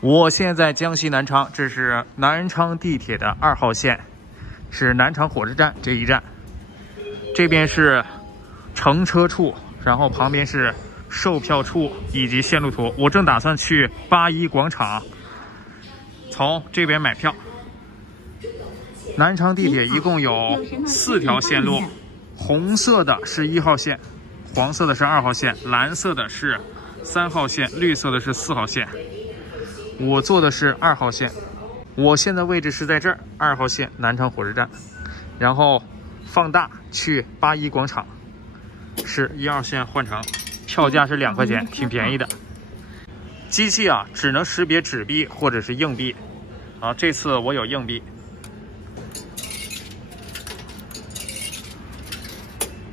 我现在在江西南昌，这是南昌地铁的2号线，是南昌火车站这一站。这边是乘车处，然后旁边是售票处以及线路图。我正打算去81广场，从这边买票。南昌地铁一共有4条线路，红色的是1号线，黄色的是2号线，蓝色的是3号线，绿色的是4号线。我坐的是2号线，我现在位置是在这儿，2号线南昌火车站，然后放大去81广场，是1号线换乘，票价是2块钱，挺便宜的。机器啊，只能识别纸币或者是硬币，啊，这次我有硬币。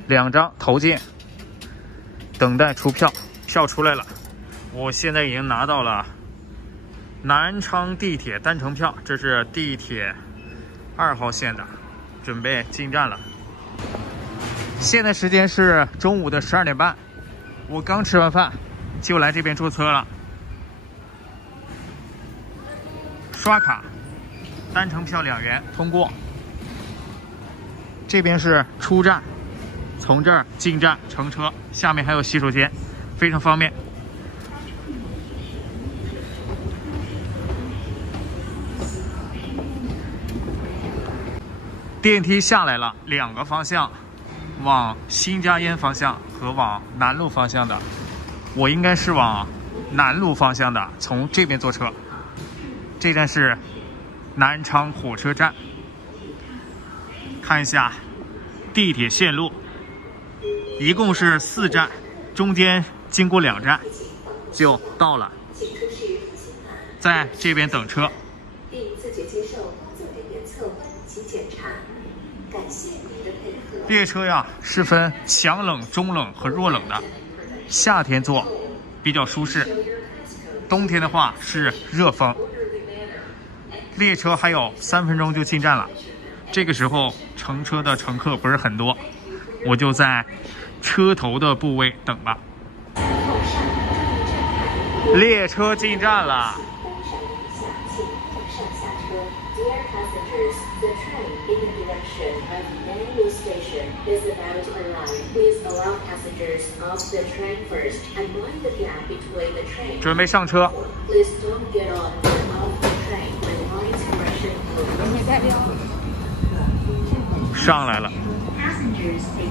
2张投进，等待出票，票出来了。我现在已经拿到了南昌地铁单程票，这是地铁2号线的，准备进站了。现在时间是中午的12点半，我刚吃完饭就来这边坐车了。刷卡，单程票2元，通过。这边是出站，从这儿进站乘车，下面还有洗手间，非常方便。电梯下来了，2个方向，往新家烟方向和往南路方向的。我应该是往南路方向的，从这边坐车。这站是南昌火车站，看一下地铁线路，一共是4站，中间经过2站就到了，在这边等车。并自觉接受工作人员测温及检查，感谢您的配合。列车呀是分强冷、中冷和弱冷的，夏天坐比较舒适，冬天的话是热风。列车还有3分钟就进站了，这个时候乘车的乘客不是很多，我就在车头的部位等吧。列车进站了。准备上车。上来了，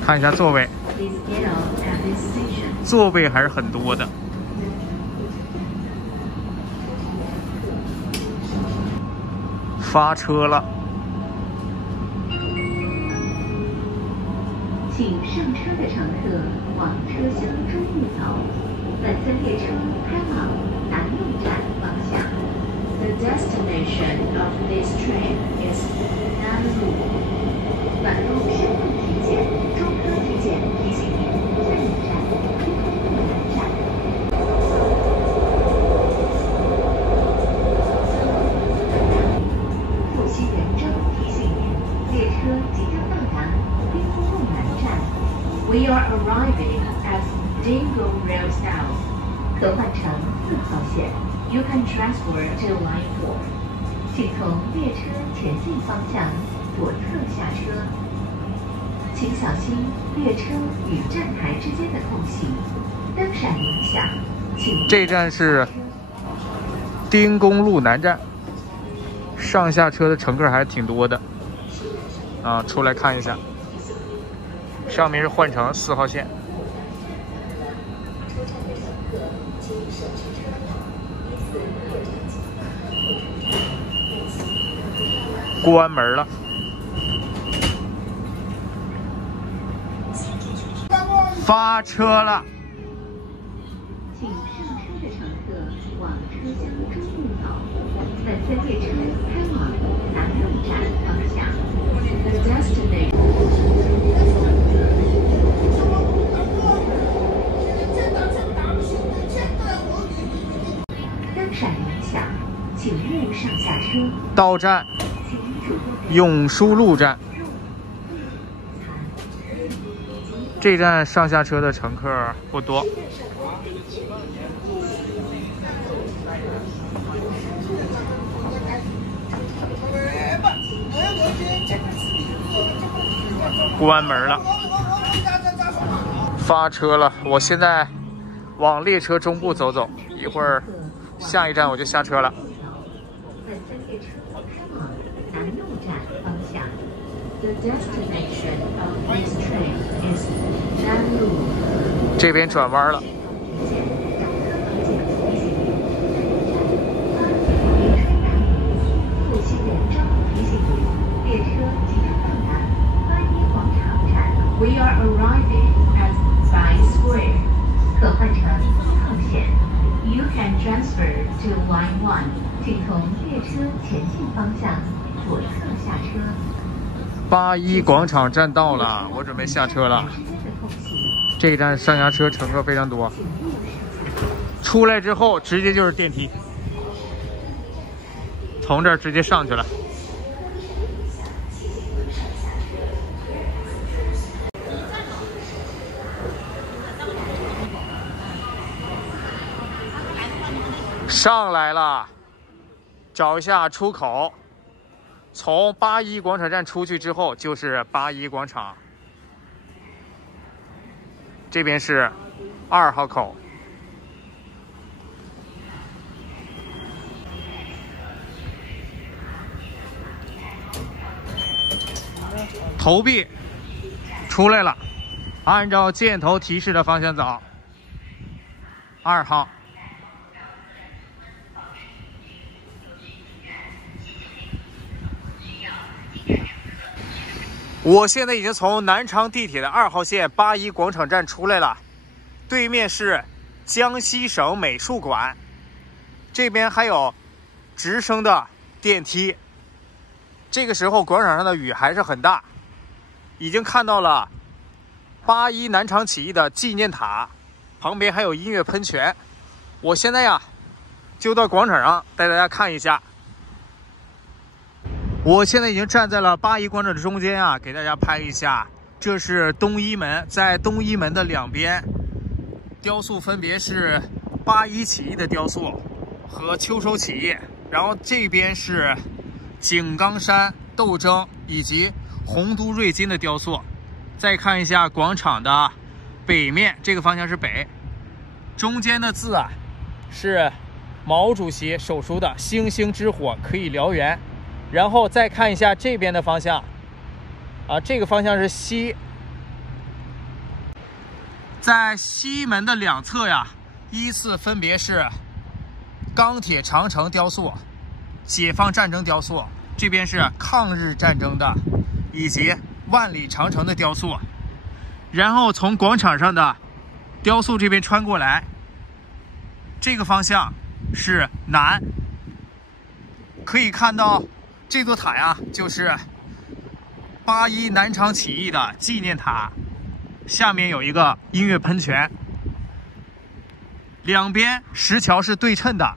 看一下座位，座位还是很多的。发车了，请上车的乘客往车厢中路走。本次列车开往南路站方向。The destination of this train is 南路。本路身份体检、中科体检提醒您，下一站天空路南站。复兴人证提醒您，列车即将到达天空路南站。We are arriving at Dingle Rail South. 可换乘4号线。You can transfer to Line 4. 请从列车前进方向左侧下车。请小心列车与站台之间的空隙。灯闪影响，请。这站是丁公路南站，上下车的乘客还挺多的啊，出来看一下。上面是换乘4号线。关门了。发车了。请上车的乘客往车厢中路走。本次列车开往南路站方向。The destination. 灯闪影响，请勿上下车。到站，永书路站。这站上下车的乘客不多。关门了，发车了。我现在往列车中部走走，一会儿下一站我就下车了。本站列车开往南路站方向。The destination of this train is 南路。这边转弯了。We are arriving at Bai Square. 可换乘1号线 You can transfer to Line 1， 请从列车前进方向左侧下车。81广场站到了，我准备下车了。这一站上下车乘客非常多，出来之后直接就是电梯，从这儿直接上去了。上来了，找一下出口。从81广场站出去之后就是81广场，这边是2号口。投币出来了，按照箭头提示的方向走。2号。我现在已经从南昌地铁的2号线81广场站出来了，对面是江西省美术馆，这边还有直升的电梯。这个时候广场上的雨还是很大，已经看到了81南昌起义的纪念塔，旁边还有音乐喷泉。我现在呀就到广场上带大家看一下。我现在已经站在了81广场的中间啊，给大家拍一下。这是东一门，在东一门的两边，雕塑分别是81起义的雕塑和秋收起义，然后这边是井冈山斗争以及洪都瑞金的雕塑。再看一下广场的北面，这个方向是北，中间的字啊是毛主席手书的星星之火可以燎原。然后再看一下这边的方向，这个方向是西，在西门的两侧呀，依次分别是钢铁长城雕塑、解放战争雕塑，这边是抗日战争的，以及万里长城的雕塑。然后从广场上的雕塑这边穿过来，这个方向是南，可以看到。这座塔呀，就是81南昌起义的纪念塔，下面有一个音乐喷泉，两边石桥是对称的。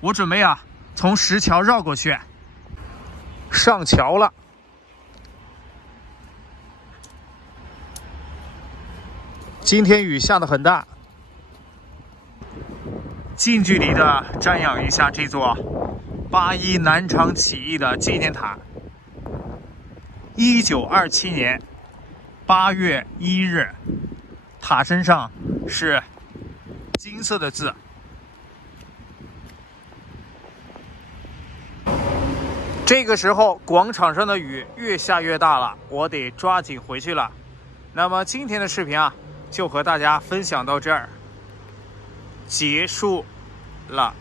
我准备啊，从石桥绕过去，上桥了。今天雨下得很大，近距离的瞻仰一下这座81南昌起义的纪念塔。1927年8月1日，塔身上是金色的字。这个时候广场上的雨越下越大了，我得抓紧回去了。那么今天的视频啊，就和大家分享到这儿，结束了。